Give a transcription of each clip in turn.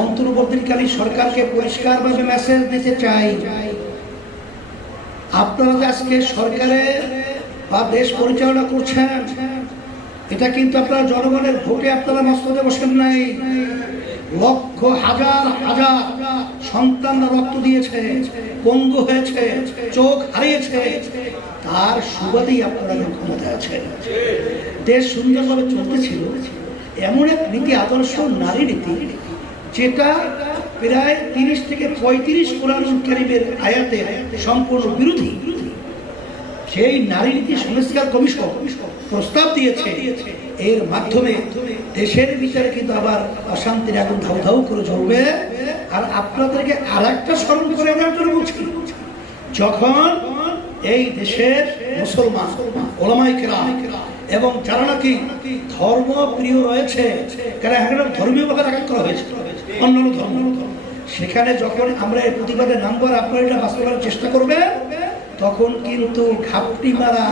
অন্তর্বর্তীকালীন সরকারকে পরিষ্কারভাবে মেসেজ দিতে চাই, আপনারা যে আজকে সরকারে বা দেশ পরিচালনা করছেন, এটা কিন্তু আপনারা জনগণের ভোটে আপনারা মসনদে বসেন নাই। লক্ষ হাজার হাজার সন্তানরা রক্ত দিয়েছে, পঙ্গু হয়েছে, চোখ হারিয়েছে, তার সুবাদেই আপনারা ক্ষমতায় আছেন। দেশ সুন্দরভাবে চলতেছিল, এমন এক নীতি আদর্শ নারী নীতি যেটা প্রায় 30 থেকে 35 কোরআনুল কারীমের আয়াতে সম্পূর্ণ বিরোধী। সেই নারী নীতি সংস্কার কমিশন প্রস্তাব দিয়েছে, এর মাধ্যমে দেশের ভিতরে কিন্তু আবার অশান্তির আগুন ধাউ ধাউ করে জ্বলবে। আর আপনাদেরকে আর একটা স্মরণ করে আনার জন্য বলছি, যখন এই দেশের মুসলমান ওলামায়ে কেরাম এবং যারা নাকি ধর্মপ্রিয় রয়েছে, কারণ এখানে ধর্মীয় ভাবে আঘাত করা হয়েছে অন্যান্য ধর্ম, সেখানে যখন আমরা এই প্রতিবাদে নামবার আপনারা এটা বাস্তবায়নের চেষ্টা করবে, তখন কিন্তু ঘাপটি মারা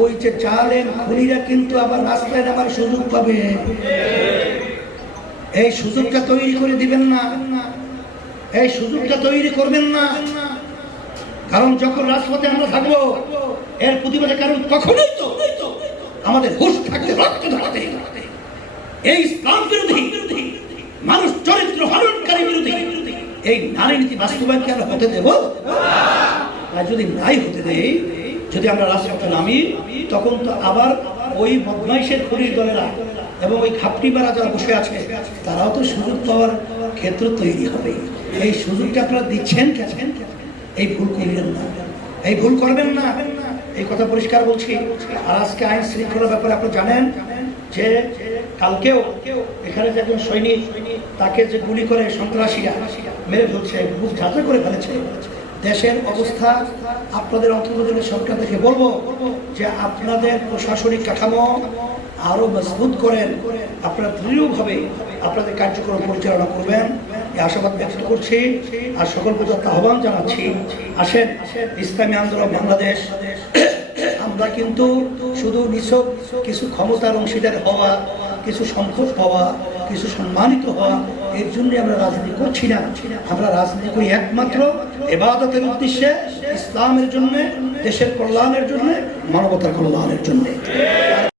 ওই যে জালেম খুনিরা কিন্তু আবার রাস্তায় নামার সুযোগ পাবে। এই সুযোগটা তৈরি করে দিবেন না, এই সুযোগটা তৈরি করবেন না। কারণ যখন রাজপথে আমরা থাকবো এর প্রতিবাদে, কারণ তখনই তো আমাদের হুঁশ থাকতে রক্ত ঢালতে, এই ইসলাম বিরোধী মানুষ চরিত্র হননকারী বিরোধী এই নারী নীতি বাস্তবায়ন কি আমরা হতে দেব? আর যদি নাই হতে দেই, যদি আমরা রাজপথে নামি, তখন তো আবার ওই বদমাইশের খুনির দলেরা এবং ওই ঘাপটি মারা যারা বসে আছে, তারাও তো সুযোগ পাওয়ার ক্ষেত্র তৈরি হবে। এই সুযোগটা আপনারা দিচ্ছেন কেন? এই ভুল করবেন না, এই ভুল করবেন না, এই কথা পরিষ্কার বলছি। আর আজকে আইন শৃঙ্খলার ব্যাপারে আপনি জানেন যে কালকেও এখানে যে একজন সৈনিক, তাকে যে গুলি করে সন্ত্রাসীরা মেরে ফেলছে, বুক ঝাঁঝা করে ফেলেছে। দেশের অবস্থা আপনাদের অন্তর্বর্তী সরকার থেকে বলবো যে আপনাদের প্রশাসনিক কাঠামো আরো মজবুত করেন, আপনারা দৃঢ়ভাবে আপনাদের কার্যক্রম পরিচালনা করবেন, এই আশাবাদ ব্যক্ত করছি। আর সকল প্রতি আহ্বান জানাচ্ছি, আসেন ইসলামী আন্দোলন বাংলাদেশ, আমরা কিন্তু শুধু নিছক কিছু ক্ষমতার অংশীদার হওয়া, কিছু সম্পদ পাওয়া, কিছু সম্মানিত হওয়া, এর জন্য আমরা রাজনীতি করছি না। আমরা রাজনীতি করি একমাত্র ইবাদতের উদ্দেশ্যে, ইসলামের জন্য, দেশের কল্যাণের জন্য, মানবতার কল্যাণের জন্য।